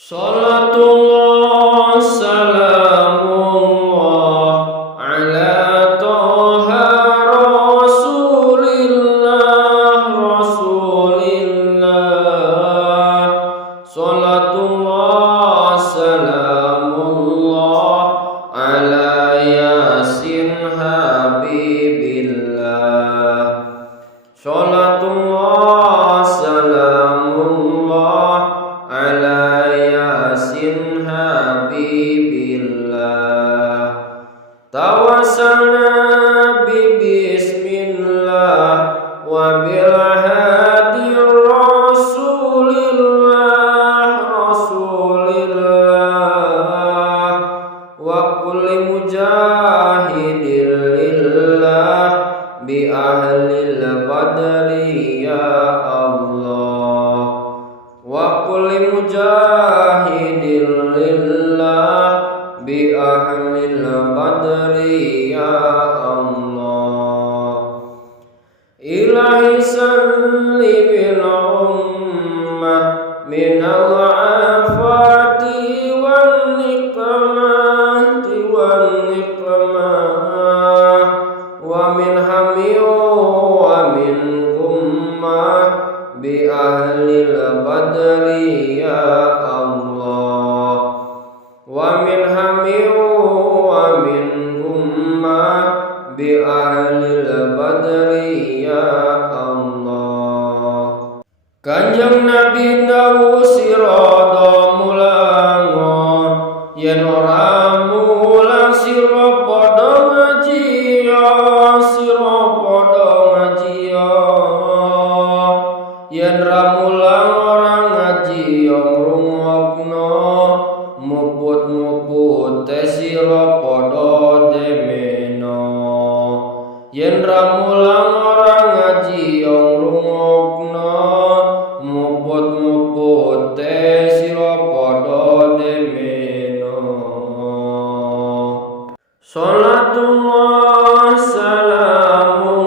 Salatullah salamullah ala toha rasulillah. Salatullah salamullah ala yasin habibillah. Salatullah salamullah ala yasin habibillah. Tawassalna bismillah wa bil hadi rasulillah wa kulli mujahidin lillah bi ahlil badri ya Allah. Wa kulli mujahidin lillah bi ahlil badri ya Allah. Ilahi salli bil ummah minal afati wan nikmati wa min hami wa min gummah bi ahlil badri ya Allah. Wa min hami wa min gummah bi ahlil badri ya Allah. Kanjeng Nabi dawuh sira mulangon yen ora mulang sira padha ngajiya, sira padha ngajiya. Yen ra mulang ora ngajiya ngrungokno muput-muput sira padha demeno. Yen ra mulang ora ngajiya ngrungokno muput-muput sira padha demeno. Salatullah salamullah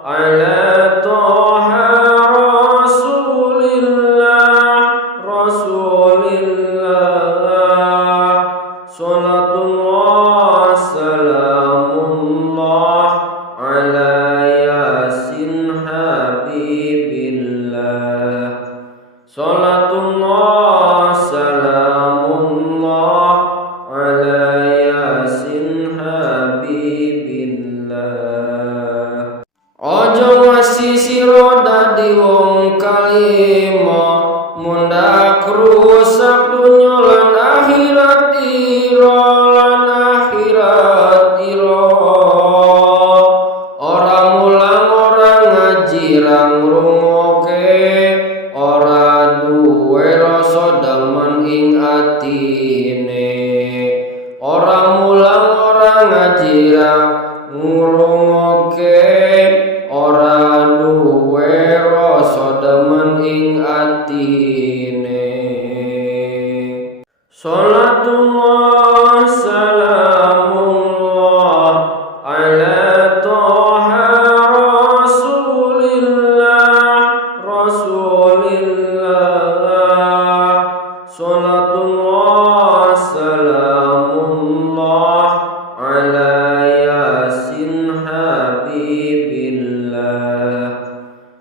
ala toha rasulillah. Salatullah salamullah ala yasin habibillah. Salatullah salamullah ala yasin habibillah. Ojo ngasih sira dadi wong kalima mundak rusak dunya lan akhirat ira. Ora mulang ora ngaji ra ngrungokke, ora duwe rasa demen ing atine. Ora mulang ora ngaji ra ngrungokke, ora duwe rasa demen ing atine. Salatullah salamullah ala toha rasulillah. Salatullah salamullah ala yasin habibillah.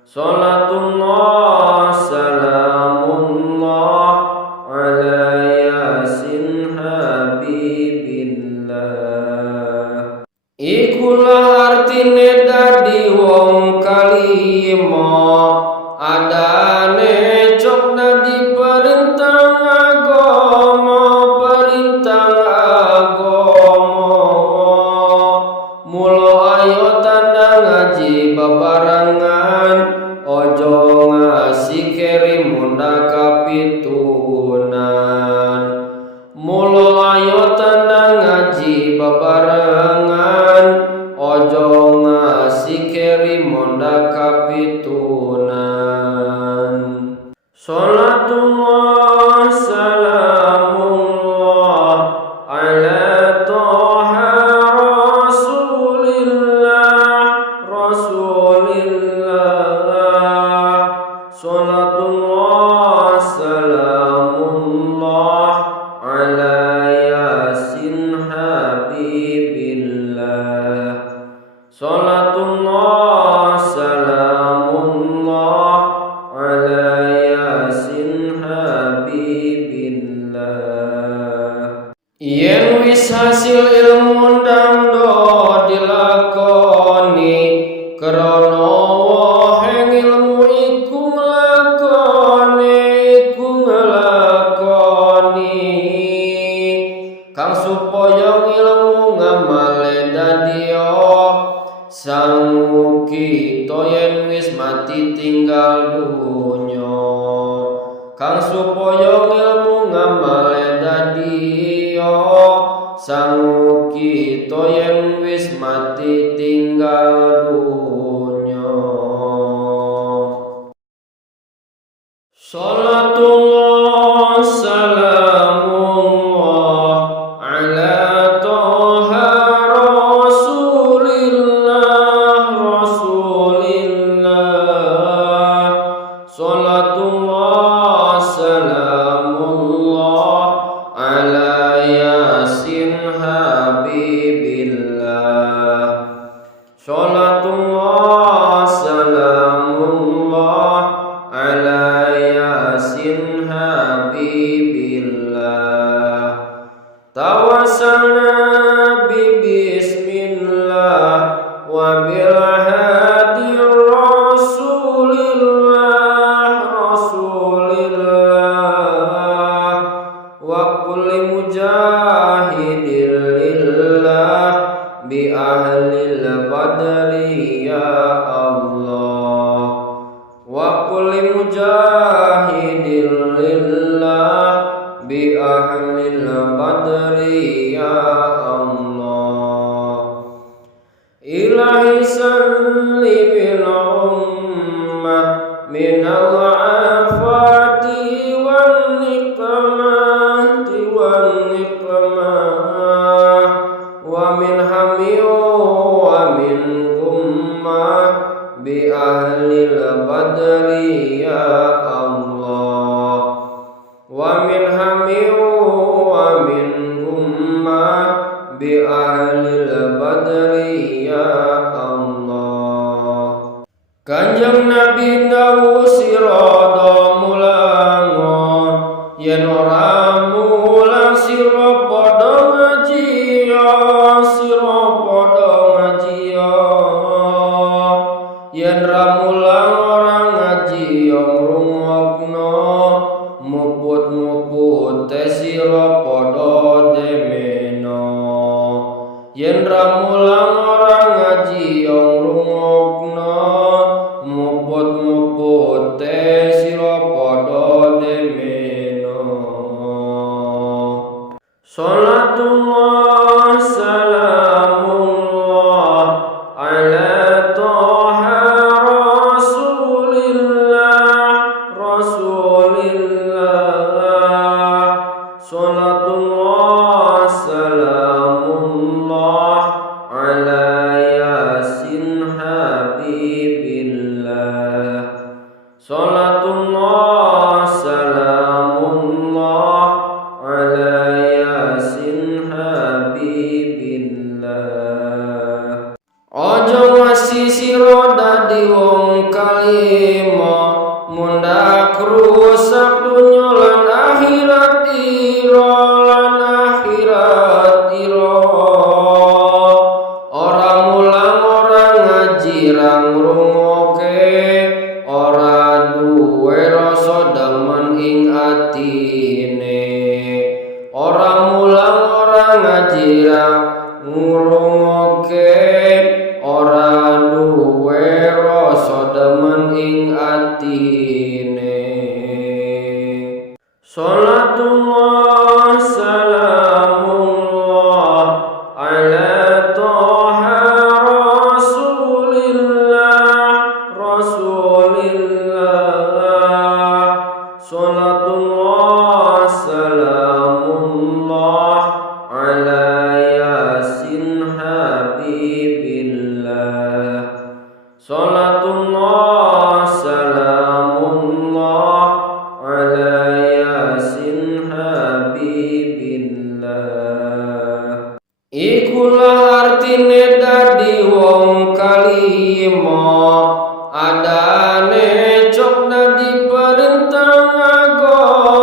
Salatullah salamullah ala yasin habibillah. Ikulah artine dadi wong kalima, adane cok dadi perintah agama. Mula ayo tanda ngaji babarangan, ojo ngasih keri munda kapitunan. Mula ayo tanda ngaji babarangan, ojo ngasih keri munda kapitunan. Salatullah salamullah ala toha rasulillah. Salatullah salamullah wis hasil ilmu dangdo dilakoni krana woheng ilmu iku nglakoni kang supaya ilmu ngamale dadiya sangu kita yen wis mati tinggal dunya kang supaya ilmu ngamale dadiya sangu kita yen wis mati tinggal dunya. Salatullah salamullah ala toha rasulillah salatullah salamullah ala yasin habibillah salatullah salamullah ala yasin habibillah tawassalna bi bismillah wa bil hadi rasulillah wa kulli mujahidin lillah bi ahlil badri ya Allah wa kulli mujahidin lillah bi ahlil badri ya Allah ilahi salli bil ummah minal afati wan niqmati wa min hami wa min gummah bi ahlil badri ya Allah wa min hami wa min gummah bi ahlil badri ya Allah. Kanjeng Nabi dawuh sira mulangon yen ora mulang sira padha ngajiya yen ra mulang ora ngajiya ngrungokno muput-muput sira padha demeno yen ra mulang ora ngajiya ngrungokno muput-muput sira padha demeno salatullah salamullah ala toha rasulillah salatullah salamullah ala yasin habibillah salatullah salamullah ala yasin habibillah ojo masih sira dadi wong kalima mundak rusak dunya lan akhirat ira ora mulang ora ngaji ra ngrungokke ora duwe rasa demen ing atine ora mulang ora ngaji ra ngrungokke ora duwe rasa demen ing atine salatullah salamullah ala toha rasulillah salatullah salamullah ala yasin habibillah salatullah salamullah ala yasin habibillah ikulah artine dadi wong kalima adane cok dadi perintah agama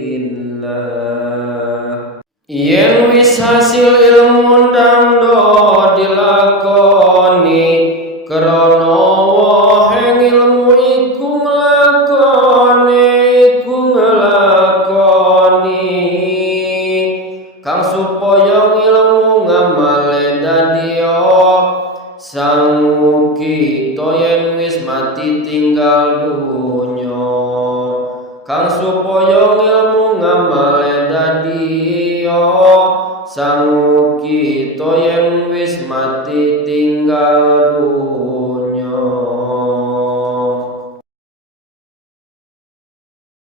billah. Yen wis hasil ilmu ndang do dilakoni krana woheng ilmu iku nglakoni kang supaya ilmu ngamale dadiya sangu kita yen wis mati tinggal dunya kang supaya ilmu ngamale dadiya sangu kita yen wis mati